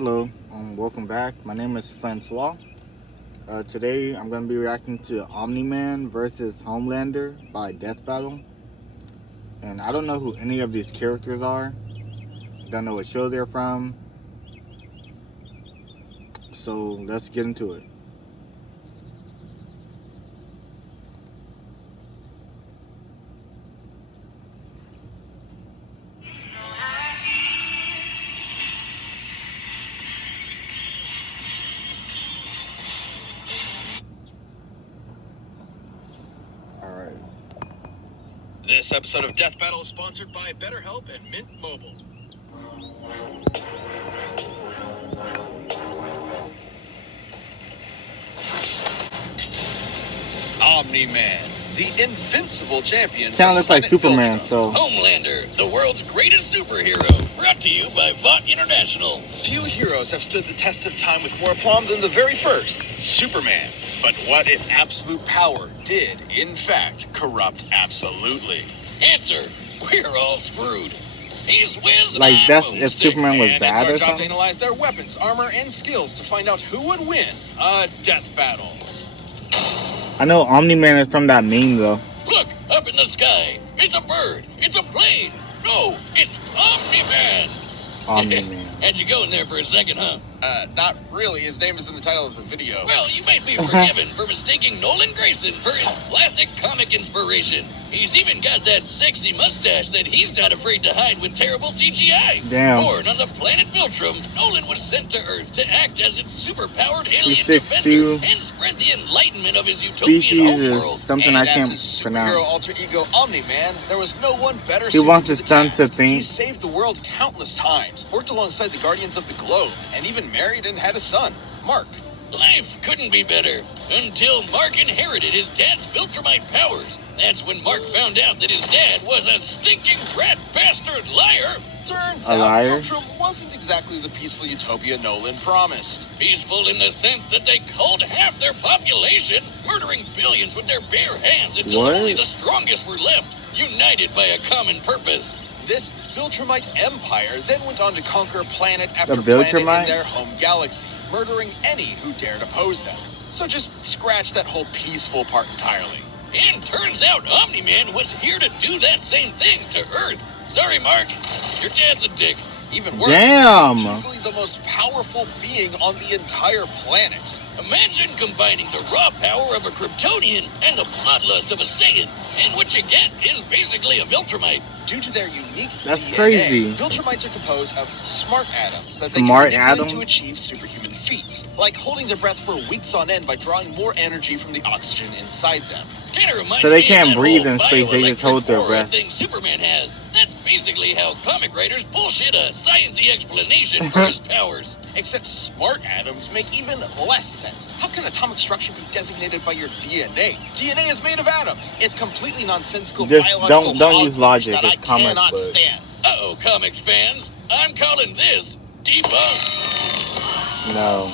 Hello, welcome back. My name is Francois. Today I'm going to be reacting to Omni-Man versus Homelander by Death Battle. And I don't know who any of these characters are. Don't know what show they're from. So let's get into it. Alright. This episode of Death Battle is sponsored by BetterHelp and Mint Mobile. Omni-Man, the invincible champion. Kind of looks like Superman, so. Homelander, the world's greatest superhero. Brought to you by Vought International. Few heroes have stood the test of time with more aplomb than the very first, Superman. But what if absolute power did, in fact, corrupt absolutely? Answer, we're all screwed. He's whiz. Like, that's if Superman was bad or something? It's our job to something? analyze their weapons, armor, and skills to find out who would win a death battle. I know Omni-Man is from that meme, though. Look, up in the sky. It's a bird. It's a plane. No, it's Omni-Man. Omni-Man. Had you go in there for a second, huh? Not really. His name is in the title of the video. Well, you might be forgiven for mistaking Nolan Grayson for his classic comic inspiration. He's even got that sexy mustache that he's not afraid to hide with terrible CGI. Damn. Born on the planet Viltrum, Nolan was sent to Earth to act as its super-powered alien He's defender 6'2". and spread the enlightenment of his utopian Species homeworld. is something and I can't as his pronounce. superhero alter ego Omni-Man, there was no one better. He wants suited his to the son to task. think. He saved the world countless times, worked alongside the Guardians of the Globe, and even married and had a son, Mark. Life couldn't be better until Mark inherited his dad's Viltrumite powers. That's when Mark found out that his dad was a stinking rat bastard liar. Turns out liar? Viltrum wasn't exactly the peaceful utopia Nolan promised. Peaceful in the sense that they culled half their population, murdering billions with their bare hands until What? only the strongest were left, united by a common purpose. This Viltrumite empire then went on to conquer planet after planet in their home galaxy, murdering any who dared oppose them. So just scratch that whole peaceful part entirely. And turns out Omni-Man was here to do that same thing to Earth. Sorry, Mark. Your dad's a dick. Even worse, Damn. he's easily the most powerful being on the entire planet. Imagine combining the raw power of a Kryptonian and the bloodlust of a Saiyan, and what you get is basically a Viltrumite. Due to their unique That's DNA, crazy. Viltrumites are composed of smart atoms that Smart they can manipulate atoms? to achieve superhuman feats, like holding their breath for weeks on end by drawing more energy from the oxygen inside them. So they can't breathe in space, they just hold their breath. Thing Superman has. That's basically how comic writers bullshit a science-y explanation for his powers. Except smart atoms make even less sense. How can atomic structure be designated by your DNA? DNA is made of atoms. It's completely nonsensical Just biological don't use hogwash logic, that it's I comic cannot book. stand. Uh-oh, comics fans. I'm calling this debunked. No.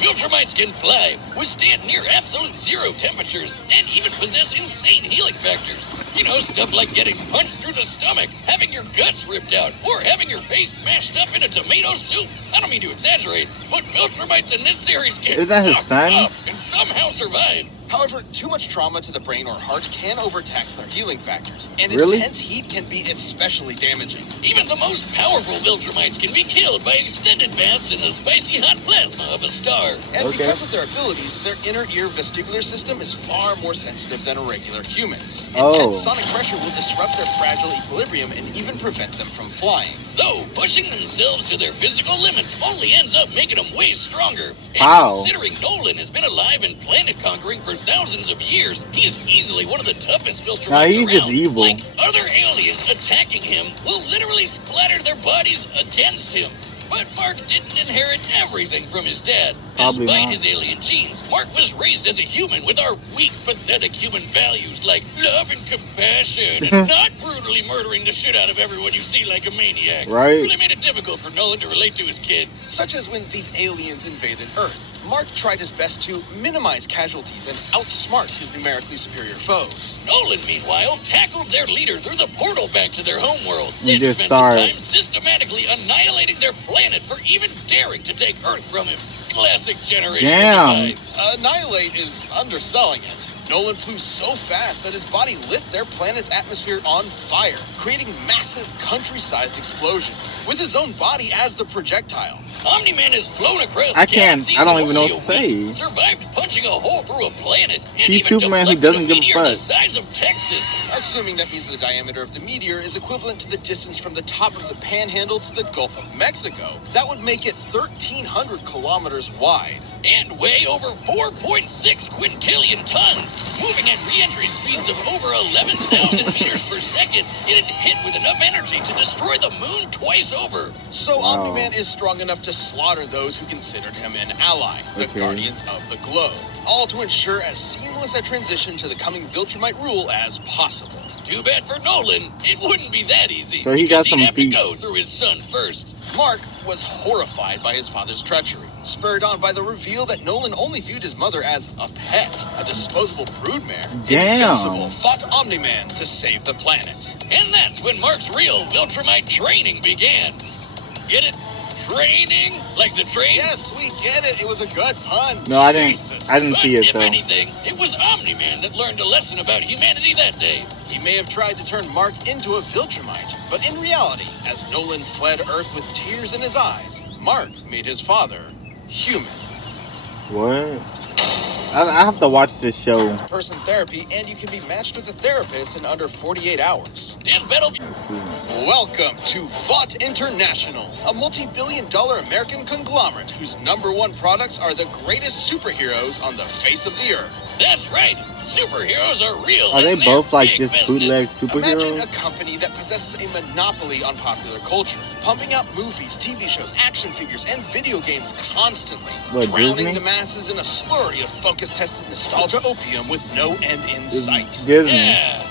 Viltrumites can fly, withstand near absolute zero temperatures, and even possess insane healing factors. You know, stuff like getting punched through the stomach, having your guts ripped out, or having your face smashed up in a tomato soup. I don't mean to exaggerate, but Viltrumites in this series get Is that his knocked son? up and somehow survive. However, too much trauma to the brain or heart can overtax their healing factors, and Really? intense heat can be especially damaging. Even the most powerful Viltrumites can be killed by extended baths in the spicy hot plasma of a star. And Okay. because of their abilities, their inner ear vestibular system is far more sensitive than a regular human's. Oh. Intense sonic pressure will disrupt their fragile equilibrium and even prevent them from flying. Though pushing themselves to their physical limits only ends up making them way stronger. And Wow. considering Nolan has been alive and planet conquering for thousands of years, he is easily one of the toughest Viltrumites Nah, he's just around. evil. Like, other aliens attacking him will literally splatter their bodies against him. But Mark didn't inherit everything from his dad. Probably Despite not. his alien genes, Mark was raised as a human with our weak, pathetic human values like love and compassion and not brutally murdering the shit out of everyone you see like a maniac. Right. Really made it difficult for Nolan to relate to his kid. Such as when these aliens invaded Earth. Mark tried his best to minimize casualties and outsmart his numerically superior foes. Nolan, meanwhile, tackled their leader through the portal back to their homeworld. You Then just spent some start. time systematically annihilating their planet for even daring to take Earth from him. Classic generation. Damn. Annihilate is underselling it. Nolan flew so fast that his body lit their planet's atmosphere on fire, creating massive country-sized explosions, with his own body as the projectile. Omni-Man has flown across I can't- galaxies I don't in even know only what to a week, say. survived punching a hole through a planet, and He's even Superman who deflected doesn't give a meteor the fuck. size of Texas. Assuming that means the diameter of the meteor is equivalent to the distance from the top of the Panhandle to the Gulf of Mexico, that would make it 1,300 kilometers wide. And weigh over 4.6 quintillion tons, moving at re-entry speeds of over 11,000 meters per second. It had hit with enough energy to destroy the moon twice over. So Wow. Omni-Man is strong enough to slaughter those who considered him an ally, the Okay. Guardians of the Globe, all to ensure as seamless a transition to the coming Viltrumite rule as possible. Too bad for Nolan, it wouldn't be that easy. So he got because some he'd have to feats. go through his son first. Mark was horrified by his father's treachery, spurred on by the reveal that Nolan only viewed his mother as a pet, a disposable broodmare. Damn. Invincible fought Omni-Man to save the planet. And that's when Mark's real Viltrumite training began. Get it? Training? Like the train? Yes, we get it. It was a good pun. No, I didn't. Jesus. I didn't see But it if though. anything, it was Omni-Man that learned a lesson about humanity that day. He may have tried to turn Mark into a Viltrumite, but in reality, as Nolan fled Earth with tears in his eyes, Mark made his father human. What? I have to watch this show. Person therapy, and you can be matched with a therapist in under 48 hours. Death Battle. Welcome to Vought International, a multi-billion-dollar American conglomerate whose #1 products are the greatest superheroes on the face of the earth. That's right. Superheroes are real. Are they and they're both like big just business. bootleg Imagine a superheroes? company that possesses a monopoly on popular culture, pumping out movies, TV shows, action figures, and video games constantly, What, drowning Disney? the masses in a slurry of focus-tested nostalgia opium with no end in sight. Disney. Yeah.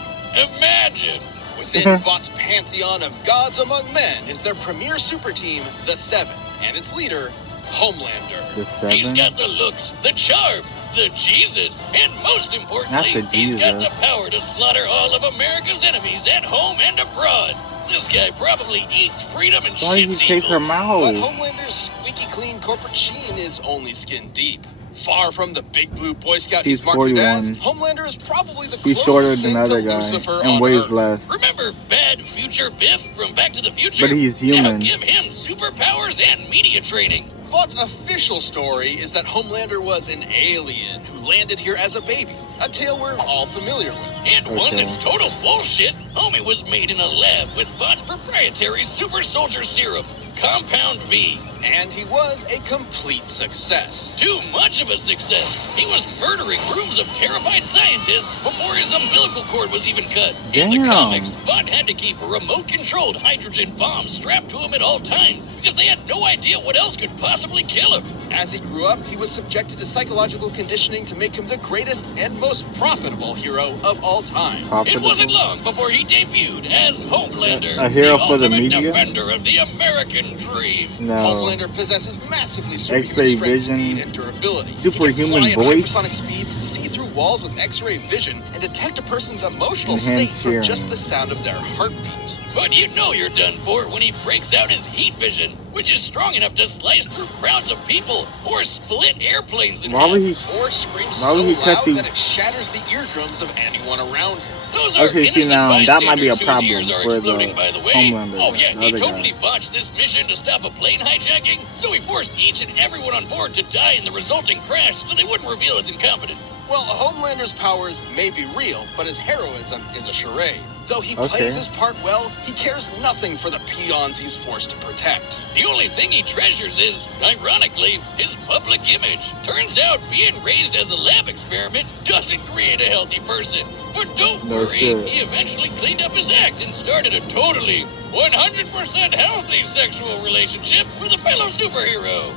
Imagine. Within Vought's pantheon of gods among men is their premier super team, the Seven, and its leader, Homelander. The He's Seven. got the looks, the charm, the Jesus, and most importantly, Not the he's got the Jesus. power to slaughter all of America's enemies at home and abroad. This guy probably eats freedom and Why did you shits take her eagles. But mouth? Homelander's squeaky clean corporate sheen is only skin deep. Far from the big blue Boy Scout He's he's marketed as, 41. Homelander is probably the He's closest shorter than thing the other to guy Lucifer and on weighs Earth. less. Remember bad future Biff from Back to the Future? But he's Now human. give him superpowers and media training. Vought's official story is that Homelander was an alien who landed here as a baby, a tale we're all familiar with. And one Okay. that's total bullshit. Homie was made in a lab with Vought's proprietary super soldier serum, Compound V. And he was a complete success. Too much of a success. He was murdering rooms of terrified scientists before his umbilical cord was even cut. In the Damn. comics, Vought had to keep a remote-controlled hydrogen bomb strapped to him at all times because they had no idea what else could possibly kill him. As he grew up, he was subjected to psychological conditioning to make him the greatest and most profitable hero of all time. It Profitable. wasn't long before he debuted as Homelander, A hero the for the ultimate media? defender of the American dream. No. Homelander possesses massively X-ray superhuman strength, vision, speed, and durability. superhuman he can fly voice. at hypersonic speeds, see through walls with X-ray vision, and detect a person's emotional Enhanced state from hearing. just the sound of their heartbeat. But you know you're done for when he breaks out his heat vision, which is strong enough to slice through crowds of people or split airplanes in Why half. would he? Or screams Why so would he cut loud the- that it shatters the eardrums of anyone around him. Those are Okay, see, innocent now, that might be a bystanders whose problem ears are for the exploding, by the way. Homelander, Oh yeah, the he other guy. totally botched this mission to stop a plane hijacking, so he forced each and everyone on board to die in the resulting crash so they wouldn't reveal his incompetence. Well, Homelander's powers may be real, but his heroism is a charade. Though he Okay. plays his part well, he cares nothing for the peons he's forced to protect. The only thing he treasures is, ironically, his public image. Turns out being raised as a lab experiment doesn't create a healthy person. But don't No worry, shit. he eventually cleaned up his act and started a totally 100% healthy sexual relationship with a fellow superhero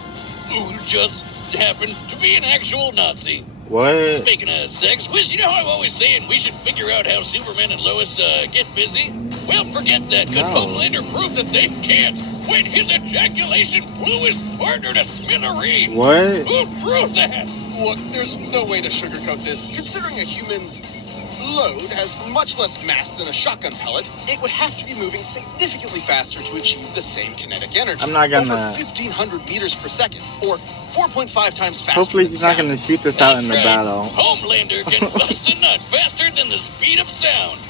who just happened to be an actual Nazi. What? Speaking of sex, Wiz, you know how I'm always saying we should figure out how Superman and Lois get busy? Well, forget that, because No. Homelander proved that they can't. when his ejaculation blew his partner to smithereens. What? Who drew that? Look, there's no way to sugarcoat this. Considering a human's load has much less mass than a shotgun pellet, it would have to be moving significantly faster to achieve the same kinetic energy. I'm not gonna... Over 1,500 meters per second, or 4.5 times faster. Hopefully than he's sound. not gonna shoot this out in the battle. Homelander can bust a nut faster than the speed of sound.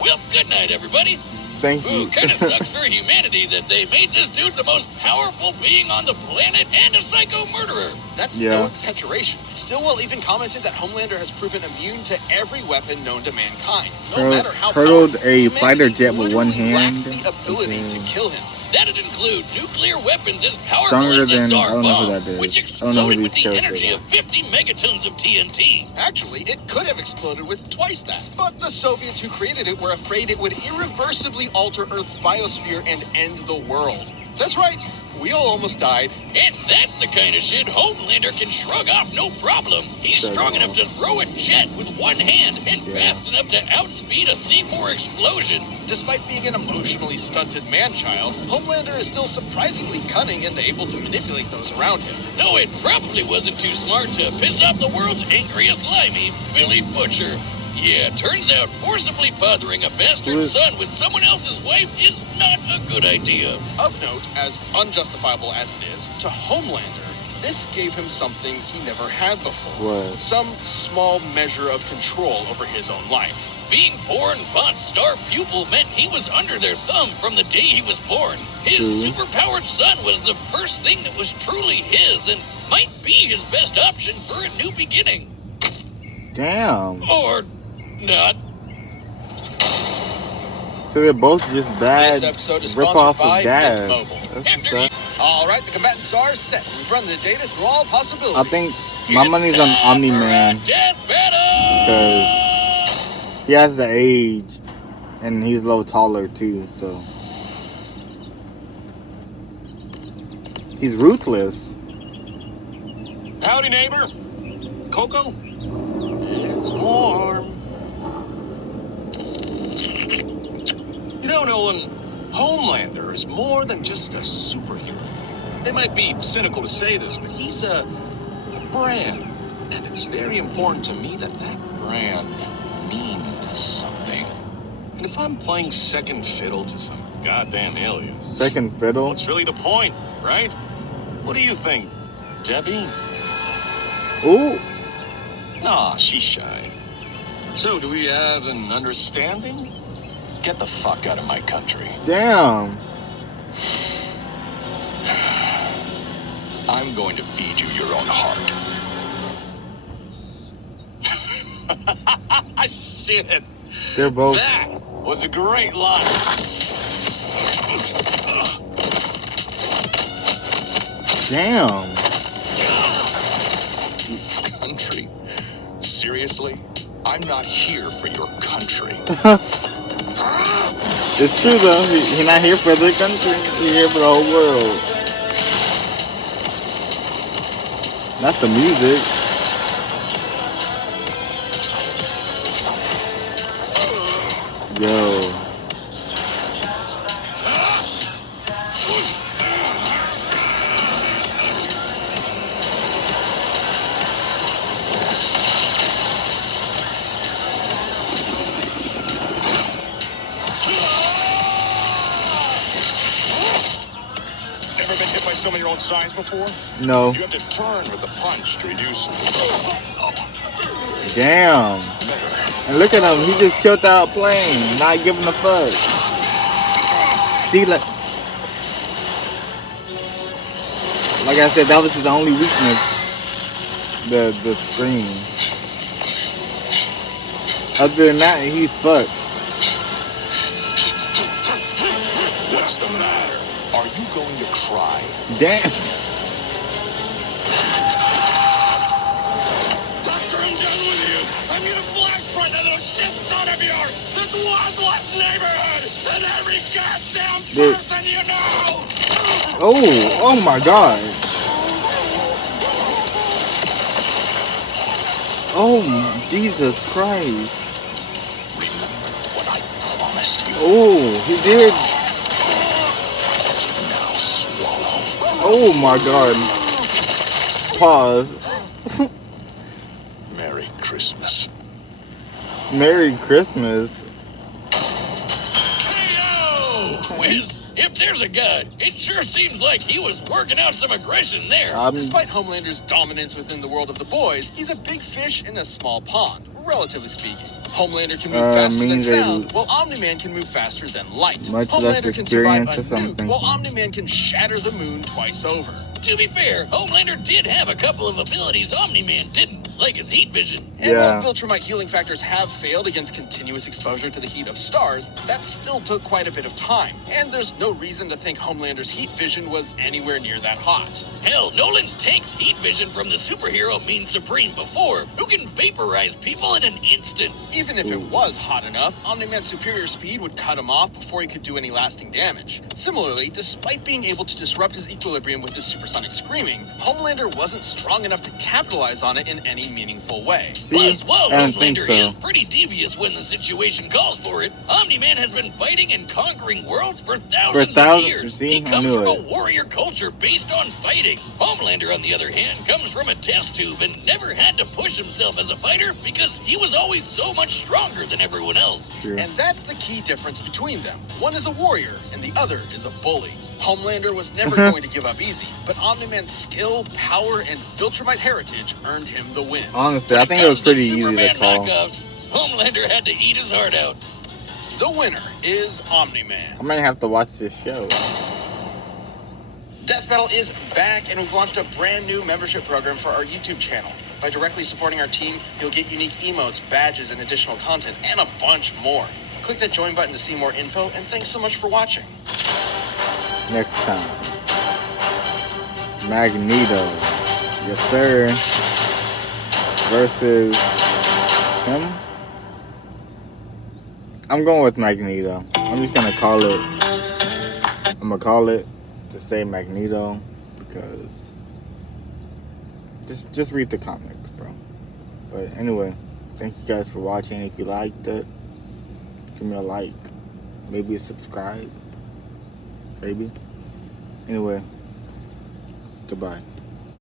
Well, good night, everybody. Thank Ooh, you. kind of sucks for humanity that they made this dude the most powerful being on the planet and a psycho murderer. That's no exaggeration. Stillwell even commented that Homelander has proven immune to every weapon known to mankind. No matter how hurdled powerful, a humanity fighter jet with one literally hand. lacks the ability to kill him. That'd include nuclear weapons as powerful Stronger as the than- I SAR don't know who bomb, that is. which I don't know who exploded with these the characters energy are. of 50 megatons of TNT. Actually, it could have exploded with twice that. But the Soviets who created it were afraid it would irreversibly alter Earth's biosphere and end the world. That's right. We all almost died. And that's the kind of shit Homelander can shrug off no problem. He's strong enough to throw a jet with one hand and fast enough to outspeed a C4 explosion. Despite being an emotionally stunted man-child, Homelander is still surprisingly cunning and able to manipulate those around him. Though it probably wasn't too smart to piss off the world's angriest limey, Billy Butcher. Yeah, turns out forcibly fathering a bastard son with someone else's wife is not a good idea. Of note, as unjustifiable as it is, to Homelander, this gave him something he never had before. What? Some small measure of control over his own life. Being born Vought's star pupil meant he was under their thumb from the day he was born. His superpowered son was the first thing that was truly his and might be his best option for a new beginning. Damn. Or not. So they're both just bad This episode is rip-off sponsored by of dads. Mint Mobile. That's what's up. All right, the combatants are set. We've run the data through all possibilities. I think my money's on Omni-Man Death battle! because he has the age and he's a little taller too, so he's ruthless. Howdy, neighbor. Coco? It's warm. You know, Nolan, Homelander is more than just a superhero. It might be cynical to say this, but he's a brand. And it's very important to me that that brand means something. And if I'm playing second fiddle to some goddamn aliens... Second fiddle? What's really the point, right? What do you think, Debbie? Ooh. Nah, she's shy. So, do we have an understanding? Get the fuck out of my country. Damn. I'm going to feed you your own heart. Shit. They're both. That was a great line. Damn. Country? Seriously? I'm not here for your country. It's true though. He's not here for the country. He's here for the whole world. Not the music. Yo. Never been hit by some of your own signs before? No. You have to turn with the punch to reduce. Damn. And look at him. He just killed that plane. Not giving a fuck. See, like I said, that was his only weakness. The screen. Other than that, he's fucked. What's the matter? Are you going to cry? Damn. After I'm done with you, I'm gonna flashpoint that little shit son of yours! This worthless neighborhood! And every goddamn person you know! Oh my god. Oh, Jesus Christ. Remember what I promised you. Oh, he did. Oh my god. Pause. Merry Christmas. Merry Christmas. KO! Wiz, if there's a god, it sure seems like he was working out some aggression there. Despite Homelander's dominance within the world of the boys, he's a big fish in a small pond, relatively speaking. Homelander can move faster than sound, while Omni-Man can move faster than light. Much less Homelander can survive experience a or something. nuke, while Omni-Man can shatter the moon twice over. To be fair, Homelander did have a couple of abilities Omni-Man didn't, like his heat vision. And while Viltrumite healing factors have failed against continuous exposure to the heat of stars, that still took quite a bit of time. And there's no reason to think Homelander's heat vision was anywhere near that hot. Hell, Nolan's tanked heat vision from the superhero Mean Supreme before, who can vaporize people in an instant. Even if it was hot enough, Omni-Man's superior speed would cut him off before he could do any lasting damage. Similarly, despite being able to disrupt his equilibrium with his supersonic screaming, Homelander wasn't strong enough to capitalize on it in any meaningful way. Plus, while I don't think Homelander so. is pretty devious when the situation calls for it, Omni-Man has been fighting and conquering worlds for thousands of years. See, He I comes knew from a it. warrior culture based on fighting. Homelander, on the other hand, comes from a test tube and never had to push himself as a fighter because he was always so much stronger than everyone else. True. And that's the key difference between them. One is a warrior, and the other is a bully. Homelander was never going to give up easy, but Omni-Man's skill, power, and Viltrumite heritage earned him the win. Honestly, I think it was pretty easy to Superman call. knockoffs, Homelander had to eat his heart out. The winner is Omni-Man. I might have to watch this show. Death Battle is back, and we've launched a brand new membership program for our YouTube channel. By directly supporting our team, you'll get unique emotes, badges, and additional content, and a bunch more. Click that join button to see more info, and thanks so much for watching. Next time. Magneto. Yes, sir. Versus him. I'm going with Magneto. I'm just gonna call it. I'm gonna call it to say Magneto because just read the comics, bro. But anyway, thank you guys for watching. If you liked it, give me a like, maybe a subscribe, maybe. Anyway, goodbye.